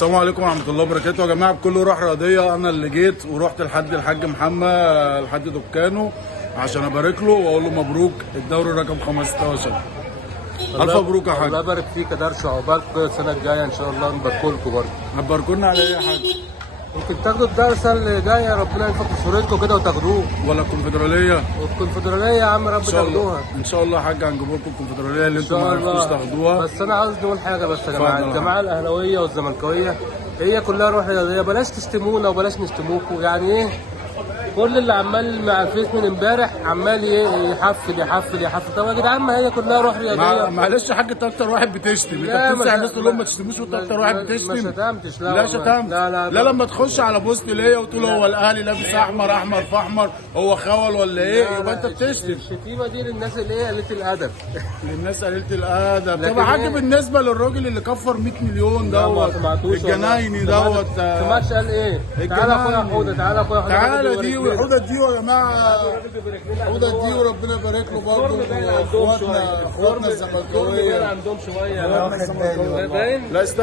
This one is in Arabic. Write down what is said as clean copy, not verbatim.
السلام عليكم ورحمة الله وبركاته يا جماعة. بكل روح رياضية أنا اللي جيت ورحت لحد الحاج محمد لحد دكانه عشان أبارك له وأقول له مبروك الدوري رقم 15. ألف مبروك يا حاج. الله يبارك فيك يا درش، عقبالكم السنة الجاية إن شاء الله نباركوا لكم برضه. هتباركولنا على إيه يا حاج؟ ممكن تاخدوا الدرسة اللي جاية، ربنا ينفخ في صورتكم كده وتاخدوه. ولا الكونفدرالية؟ والكونفدرالية يا عم رب تاخدوها. إن شاء الله يا حاج هنجيب لكم الكونفدرالية اللي إن أنتم ما شاء عرفتوش الله. تاخدوها. بس أنا عاوز نقول حاجة بس يا جماعة، اتفضل. الجماعة الأهلاوية والزملكاوية هي كلها روح رياضية، بلاش تشتمونا وبلاش نشتموكوا. يعني إيه؟ كل اللي عمال مع الفيس من امبارح عمال يحفل. طب يا جدعان ما هي كلها روح رياضيه. معلش يا حاج، انت اكتر واحد بتشتم، انت بتنصح الناس تقول لهم ما تشتموش وانت اكتر واحد بتشتم. ما شتمتش. لا شتمت. لا لما تخش على بوست ليا وتقول هو الاهلي لابس احمر في احمر، هو خول ولا ايه؟ يبقى انت بتشتم. الشتيمه دي للناس اللي هي قليله الادب. للناس قليله الادب. طب لكن يا حاج إيه؟ بالنسبه للراجل اللي كفر 100 مليون لا ما دوت سمعتوش الجنايني والله. دوت. ما سمعتش قال ايه؟ تعالى يا اخويا حوده، تعالى يا اخويا حوده. تعالى دي والحوده دي يا جماعه، حوده دي وربنا يبارك له برضه اخواتنا الزملكاويه. عندهم شويه. لا